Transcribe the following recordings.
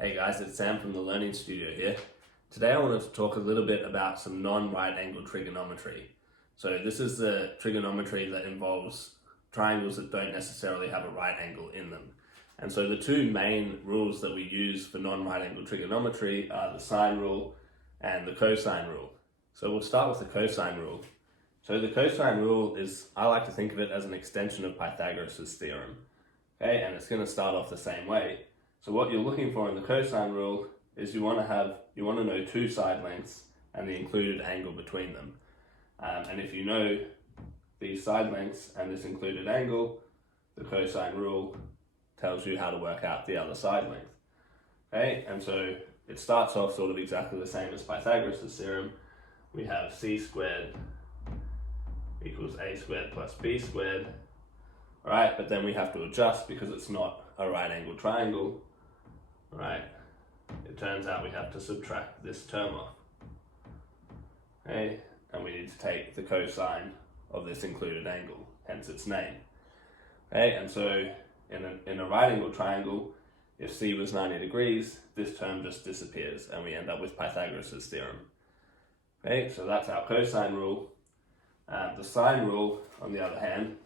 Hey guys, it's Sam from the Learning Studio here. Today I wanted to talk a little bit about some non-right angle trigonometry. So this is the trigonometry that involves triangles that don't necessarily have a right angle in them. And so the two main rules that we use for non-right angle trigonometry are the sine rule and the cosine rule. So we'll start with the cosine rule. So the cosine rule is, I like to think of it as an extension of Pythagoras' theorem. Okay, and it's going to start off the same way. So what you're looking for in the cosine rule is you want to know two side lengths and the included angle between them. And if you know these side lengths and this included angle, the cosine rule tells you how to work out the other side length. Okay, and so it starts off sort of exactly the same as Pythagoras' theorem. We have c squared equals a squared plus b squared. All right, but then we have to adjust because it's not a right angle triangle. Right, it turns out we have to subtract this term off. Okay, and we need to take the cosine of this included angle, hence its name. Okay, and so in a right angle triangle, if c was 90 degrees, this term just disappears and we end up with Pythagoras' theorem. Okay, so that's our cosine rule. The sine rule, on the other hand,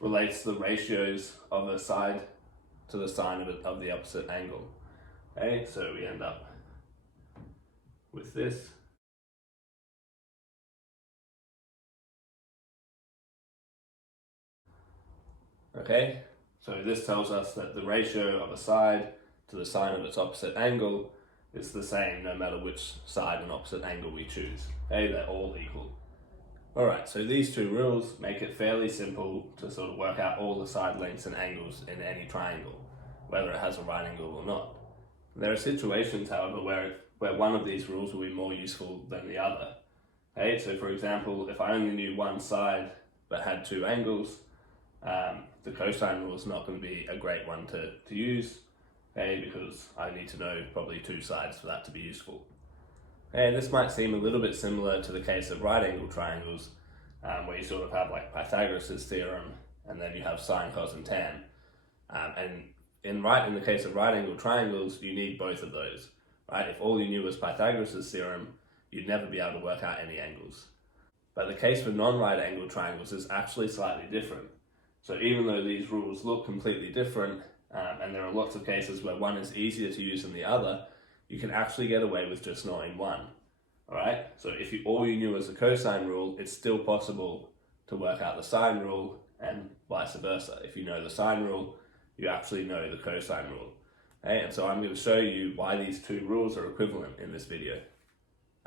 relates the ratios of a side to the sine of the opposite angle. Okay, so we end up with this. Okay, so this tells us that the ratio of a side to the sine of its opposite angle is the same no matter which side and opposite angle we choose. Okay, they're all equal. Alright, so these two rules make it fairly simple to sort of work out all the side lengths and angles in any triangle, whether it has a right angle or not. There are situations, however, where one of these rules will be more useful than the other. Okay, so for example, if I only knew one side but had two angles, the cosine rule is not going to be a great one to use, okay, because I need to know probably two sides for that to be useful. Okay, this might seem a little bit similar to the case of right angle triangles, where you sort of have like Pythagoras' theorem, and then you have sine, cos, and tan. And in the case of right angle triangles, you need both of those, right? If all you knew was Pythagoras' theorem, you'd never be able to work out any angles. But the case for non-right angle triangles is actually slightly different. So even though these rules look completely different, and there are lots of cases where one is easier to use than the other, you can actually get away with just knowing one. All right, so if all you knew was the cosine rule, it's still possible to work out the sine rule and vice versa. If you know the sine rule, you actually know the cosine rule. Okay, and so I'm going to show you why these two rules are equivalent in this video.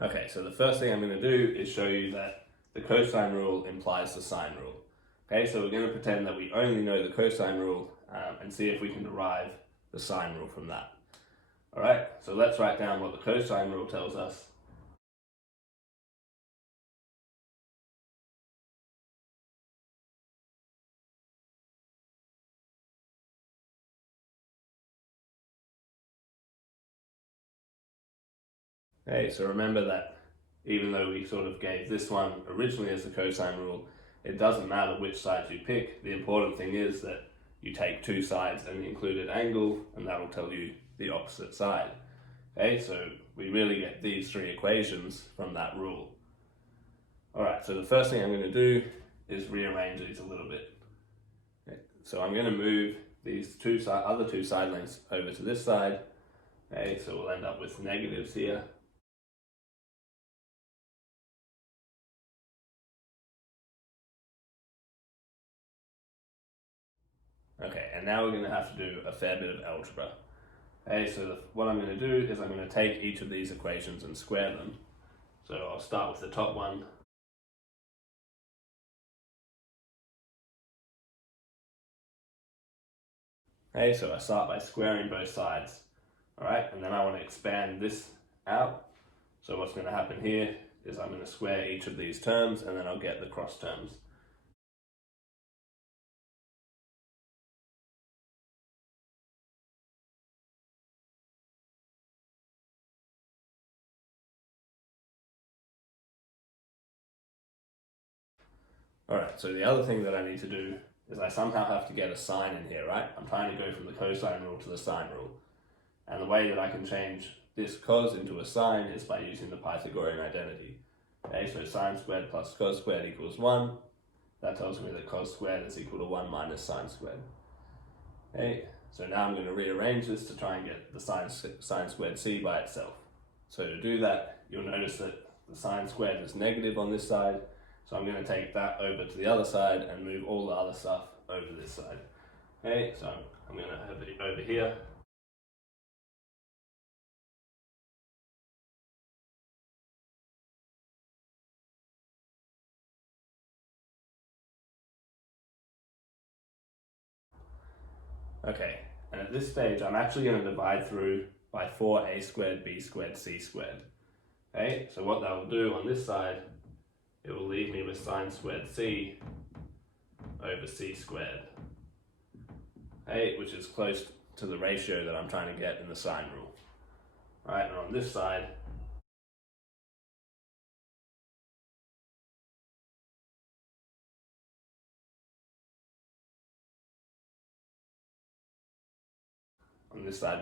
Okay, so the first thing I'm going to do is show you that the cosine rule implies the sine rule. Okay, so we're going to pretend that we only know the cosine rule and see if we can derive the sine rule from that. All right, so let's write down what the cosine rule tells us. Okay, so remember that even though we sort of gave this one originally as the cosine rule, it doesn't matter which sides you pick. The important thing is that you take two sides and the included angle, and that will tell you the opposite side. Okay, so we really get these three equations from that rule. Alright, so the first thing I'm going to do is rearrange these a little bit. Okay, so I'm going to move these other two side lengths over to this side. Okay, so we'll end up with negatives here. Okay, and now we're going to have to do a fair bit of algebra. Okay, so what I'm going to do is I'm going to take each of these equations and square them. So I'll start with the top one. Okay, so I start by squaring both sides. Alright, and then I want to expand this out. So what's going to happen here is I'm going to square each of these terms and then I'll get the cross terms. Alright, so the other thing that I need to do is I somehow have to get a sine in here, right? I'm trying to go from the cosine rule to the sine rule. And the way that I can change this cos into a sine is by using the Pythagorean identity. Okay, so sine squared plus cos squared equals 1. That tells me that cos squared is equal to 1 minus sine squared. Okay, so now I'm going to rearrange this to try and get the sine squared c by itself. So to do that, you'll notice that the sine squared is negative on this side, so I'm going to take that over to the other side and move all the other stuff over this side. Okay, so I'm going to have it over here. Okay, and at this stage I'm actually going to divide through by 4a squared b squared c squared. Okay, so what that will do on this side, it will leave me with sine squared c over c squared. Okay, which is close to the ratio that I'm trying to get in the sine rule. Right, and on this side,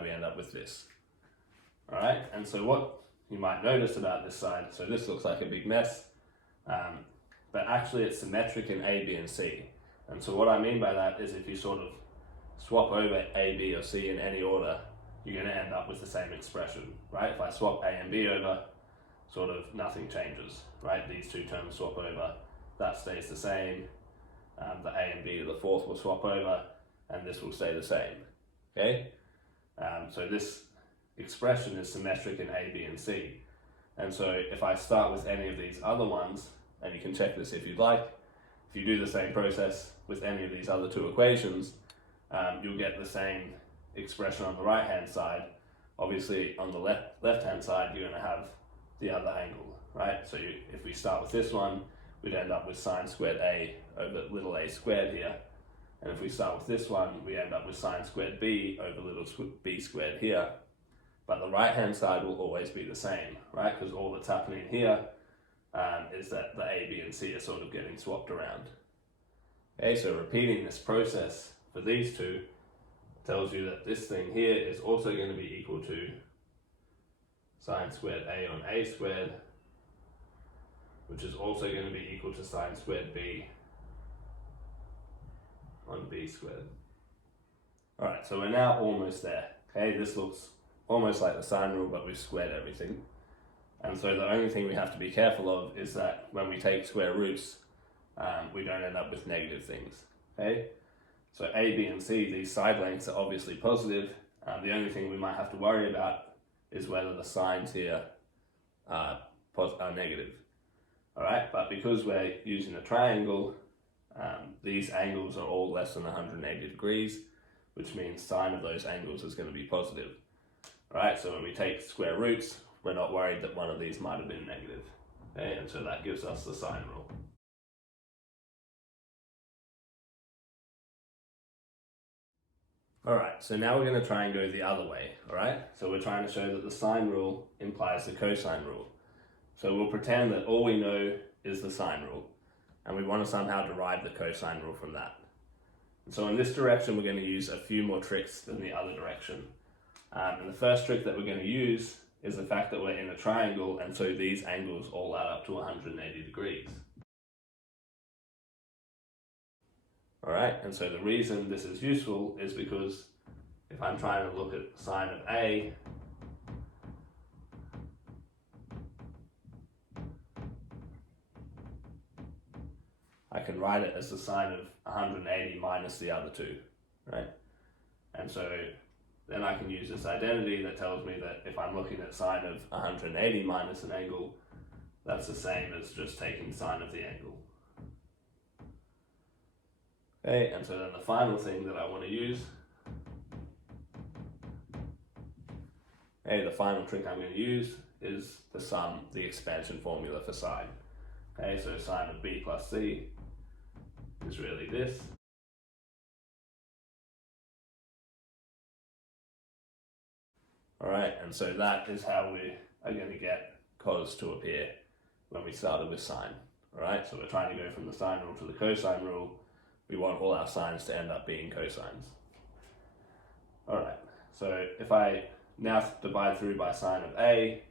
we end up with this. Alright, and so what you might notice about this side, so this looks like a big mess, but actually it's symmetric in A, B, and C. And so what I mean by that is if you sort of swap over A, B, or C in any order, you're going to end up with the same expression, right? If I swap A and B over, sort of nothing changes, right? These two terms swap over, that stays the same, the A and B to the fourth will swap over, and this will stay the same, okay? So this expression is symmetric in A, B, and C. And so if I start with any of these other ones, and you can check this if you'd like, if you do the same process with any of these other two equations, you'll get the same expression on the right hand side. Obviously on the left hand side you're going to have the other angle, right? So if we start with this one, we'd end up with sine squared a over little a squared here. And if we start with this one, we end up with sine squared b over little b squared here. But the right hand side will always be the same, right? Because all that's happening here is that the a, b, and c are sort of getting swapped around. Okay, so repeating this process for these two tells you that this thing here is also going to be equal to sine squared a on a squared, which is also going to be equal to sine squared b on b squared. Alright, so we're now almost there. Okay, this looks almost like the sine rule, but we've squared everything. And so the only thing we have to be careful of is that when we take square roots, we don't end up with negative things. Okay, so a, b, and c, these side lengths are obviously positive. The only thing we might have to worry about is whether the signs here are negative. Alright, but because we're using a triangle, these angles are all less than 180 degrees, which means sine of those angles is going to be positive. Alright, so when we take square roots, we're not worried that one of these might have been negative. Okay, and so that gives us the sine rule. Alright, so now we're going to try and go the other way, alright? So we're trying to show that the sine rule implies the cosine rule. So we'll pretend that all we know is the sine rule, and we want to somehow derive the cosine rule from that. And so in this direction, we're going to use a few more tricks than the other direction. And the first trick that we're going to use is the fact that we're in a triangle, and so these angles all add up to 180 degrees. Alright, and so the reason this is useful is because if I'm trying to look at sine of A, I can write it as the sine of 180 minus the other two, right? And so then I can use this identity that tells me that if I'm looking at sine of 180 minus an angle, that's the same as just taking sine of the angle. Okay, and so then the final thing that I want to use, the final trick I'm going to use is the sum, the expansion formula for sine. Okay, so sine of b plus c is really this. Alright, and so that is how we are going to get cos to appear when we started with sine. Alright, so we're trying to go from the sine rule to the cosine rule. We want all our sines to end up being cosines. Alright, so if I now divide through by sine of A,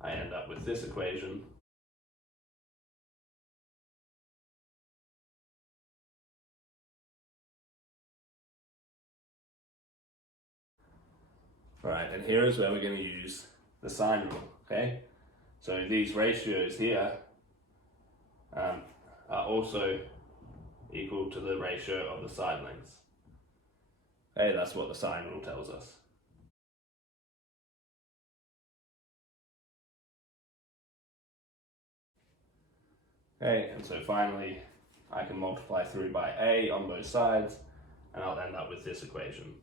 I end up with this equation. Alright, and here is where we're going to use the sine rule, okay? So these ratios here are also equal to the ratio of the side lengths. Okay, that's what the sine rule tells us. Okay, and so finally I can multiply through by A on both sides, and I'll end up with this equation.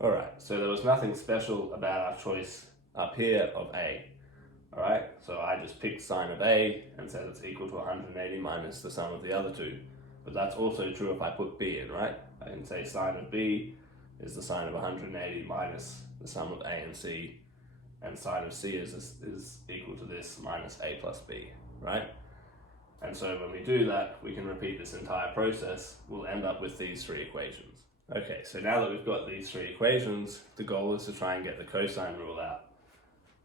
Alright, so there was nothing special about our choice up here of A. Alright, so I just picked sine of A and said it's equal to 180 minus the sum of the other two. But that's also true if I put B in, right? I can say sine of B is the sine of 180 minus the sum of A and C, and sine of C is equal to this minus A plus B, right? And so when we do that, we can repeat this entire process. We'll end up with these three equations. Okay, so now that we've got these three equations, the goal is to try and get the cosine rule out.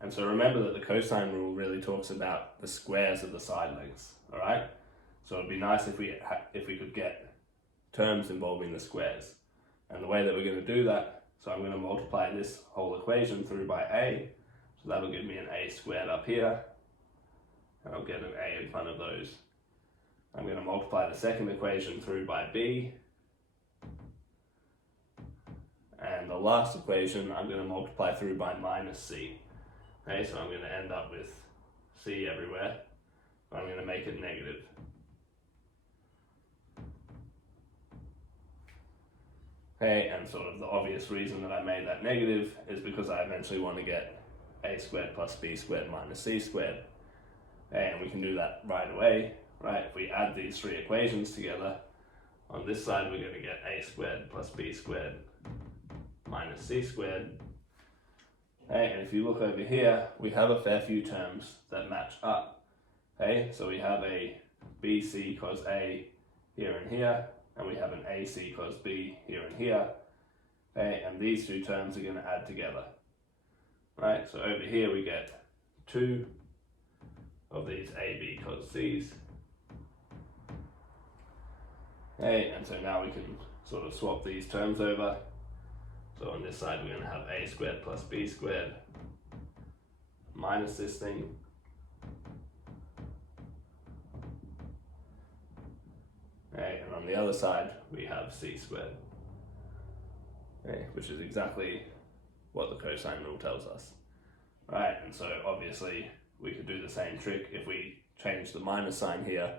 And so remember that the cosine rule really talks about the squares of the side lengths, all right? So it'd be nice if we could get terms involving the squares. And the way that we're going to do that, so I'm going to multiply this whole equation through by A, so that'll give me an A squared up here, and I'll get an A in front of those. I'm going to multiply the second equation through by B, and the last equation I'm going to multiply through by minus C. Okay, so I'm going to end up with C everywhere, but I'm going to make it negative. Okay, and sort of the obvious reason that I made that negative is because I eventually want to get A squared plus B squared minus C squared. Okay, and we can do that right away, right? If we add these three equations together, on this side we're going to get A squared plus B squared minus C squared. Okay, and if you look over here, we have a fair few terms that match up. Okay, so we have a BC cos A here and here, and we have an AC cos B here and here. Okay, and these two terms are going to add together. Right, so over here we get 2 of these AB cos Cs. Okay, and so now we can sort of swap these terms over. So on this side we're going to have A squared plus B squared minus this thing. Okay, and on the other side we have C squared. Okay, which is exactly what the cosine rule tells us. Right, and so obviously we could do the same trick. If we change the minus sign here,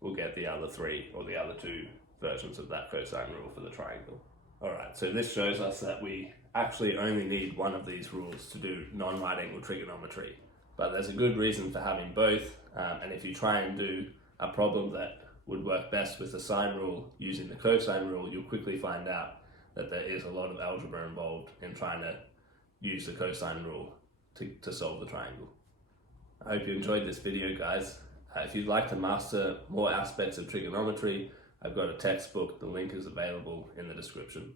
we'll get the other three or the other two versions of that cosine rule for the triangle. Alright, so this shows us that we actually only need one of these rules to do non-right angle trigonometry. But there's a good reason for having both, and if you try and do a problem that would work best with the sine rule using the cosine rule, you'll quickly find out that there is a lot of algebra involved in trying to use the cosine rule to solve the triangle. I hope you enjoyed this video, guys. If you'd like to master more aspects of trigonometry, I've got a textbook. The link is available in the description.